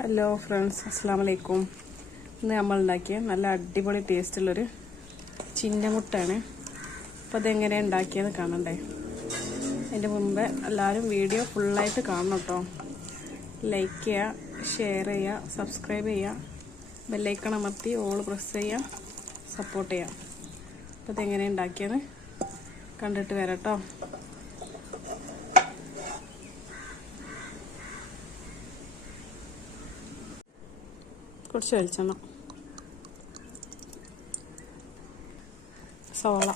Hello friends, അസ്സലാമു അലൈക്കും. ഇന്ന് നമ്മൾ ഉണ്ടാക്കിയ നല്ല അടിപൊളി ടേസ്റ്റുള്ളൊരു ചിന്നമുട്ടാണ്. അപ്പോൾ അതെങ്ങനെയാണ് ഉണ്ടാക്കിയത് കാണണ്ടേ? അതിൻ്റെ മുമ്പേ എല്ലാവരും വീഡിയോ ഫുള്ളായിട്ട് കാണണം കേട്ടോ. ലൈക്ക് ചെയ്യുക, ഷെയർ ചെയ്യുക, സബ്സ്ക്രൈബ് ചെയ്യുക, ബെല്ലൈക്കൺ അമർത്തി ഓൾ പ്രസ് ചെയ്യുക, സപ്പോർട്ട് ചെയ്യുക. അപ്പോൾ അതെങ്ങനെയാണ് ഉണ്ടാക്കിയത് കണ്ടിട്ട് വരാം കേട്ടോ. കുറച്ച് വെളിച്ചെണ്ണ, സവാള,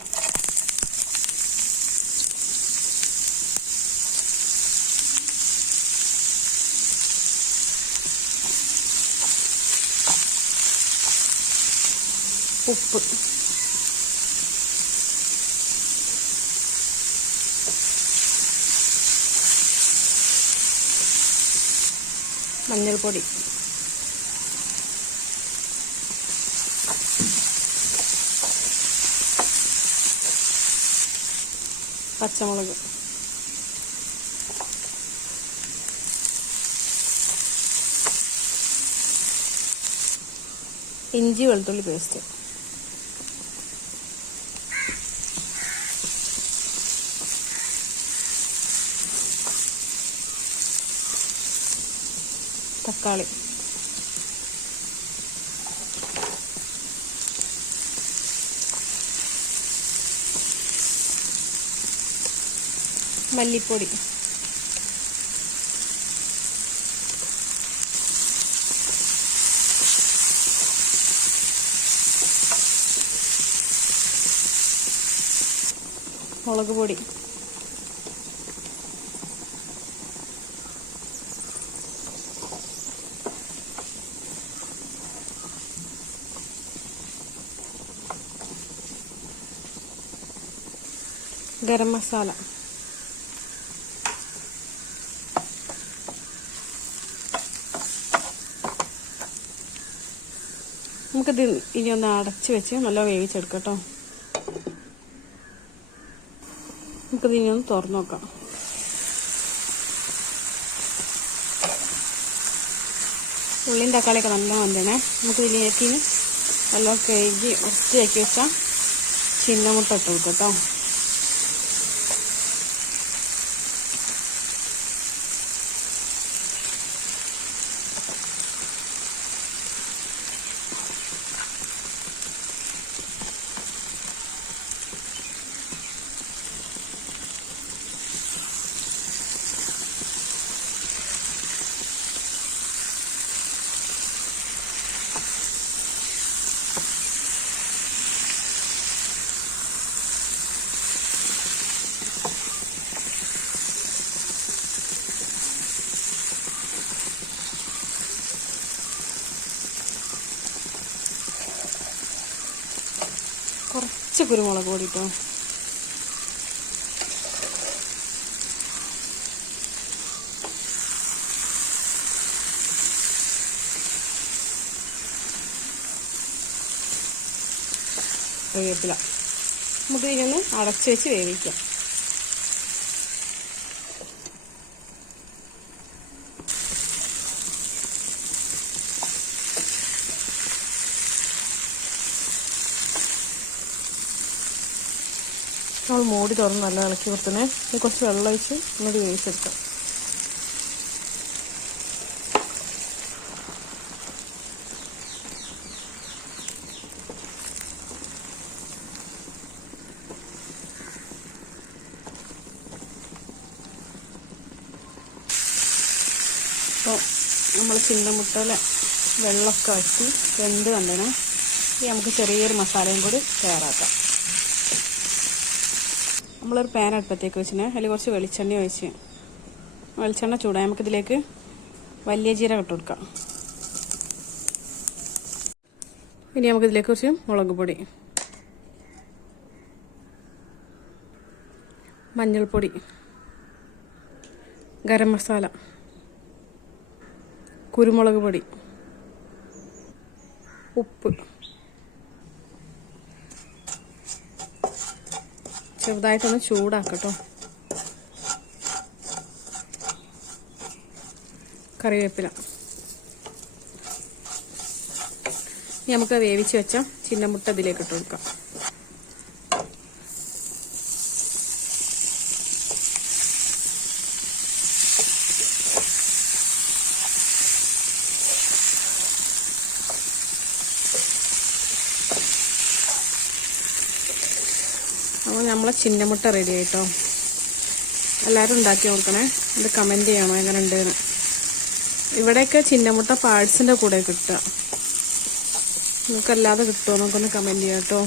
ഉപ്പ്, മഞ്ഞൾപ്പൊടി, പച്ചമുളക്, ഇഞ്ചി വെളുത്തുള്ളി പേസ്റ്റ്, തക്കാളി, മല്ലിപ്പൊടി, മുളക് പൊടി, ഗരം മസാല, നമുക്കിത് ഇനി ഒന്ന് അടച്ച് വെച്ച് നല്ല വേവിച്ചെടുക്കാം കേട്ടോ. നമുക്കിത് ഇനി ഒന്ന് തുറന്നു നോക്കാം. ഉള്ളിയും തക്കാളിയൊക്കെ നല്ല വന്നേനെ. നമുക്ക് ഇതിലേക്ക് നല്ല കഴുകി വൃത്തിയാക്കി വെച്ചാൽ ചിന്നമുട്ട ഇട്ട് കൊടുക്കാം കേട്ടോ. കുറച്ച് കുരുമുളക് പൊടി കേട്ടോ. കറിവേപ്പില. നമുക്ക് ഇതിനൊന്ന് അടച്ചു വെച്ച് വേവിക്കാം. നമ്മൾ മൂടി തുറന്ന് നല്ല ഇളക്കി കൊടുത്തന്നെ കുറച്ച് വെള്ളം ഒഴിച്ച് നമ്മൾ വേവിച്ചെടുക്കാം. അപ്പോൾ നമ്മൾ ചിന്നമുട്ടയിലെ വെള്ളമൊക്കെ വറ്റി വെന്ത് കണ്ടണം. ഇനി നമുക്ക് ചെറിയൊരു മസാലയും കൂടി തയ്യാറാക്കാം. നമ്മളൊരു പാൻ അടുപ്പത്തേക്ക് വെച്ചിന് അതിൽ കുറച്ച് വെളിച്ചെണ്ണ ഒഴിച്ച് വെളിച്ചെണ്ണ ചൂടായി നമുക്കിതിലേക്ക് വലിയ ജീരകം ഇട്ട് കൊടുക്കാം. ഇനി നമുക്കിതിലേക്ക് കുറച്ച് മുളക് പൊടി, മഞ്ഞൾപ്പൊടി, ഗരം മസാല, കുരുമുളക് പൊടി, ഉപ്പ്, ചെറുതായിട്ടൊന്ന് ചൂടാക്കട്ടോ. കറിവേപ്പില, ഇനി നമുക്ക് വേവിച്ച് വെച്ച ചിന്നമുട്ട ഇതിലേക്ക് ഇട്ട് കൊടുക്കാം. അപ്പോൾ നമ്മളെ ചിന്നമുട്ട റെഡി ആയിട്ടോ. എല്ലാവരും ഉണ്ടാക്കി നോക്കണേ, ഇത് കമൻറ്റ് ചെയ്യണോ എങ്ങനെ ഉണ്ടെന്ന്. ഇവിടെയൊക്കെ ചിന്നമുട്ട പാഴ്സിൻ്റെ കൂടെ കിട്ടുക. നിങ്ങൾക്കല്ലാതെ കിട്ടുമോ? നമുക്കൊന്ന് കമൻറ്റ് ചെയ്യാം കേട്ടോ.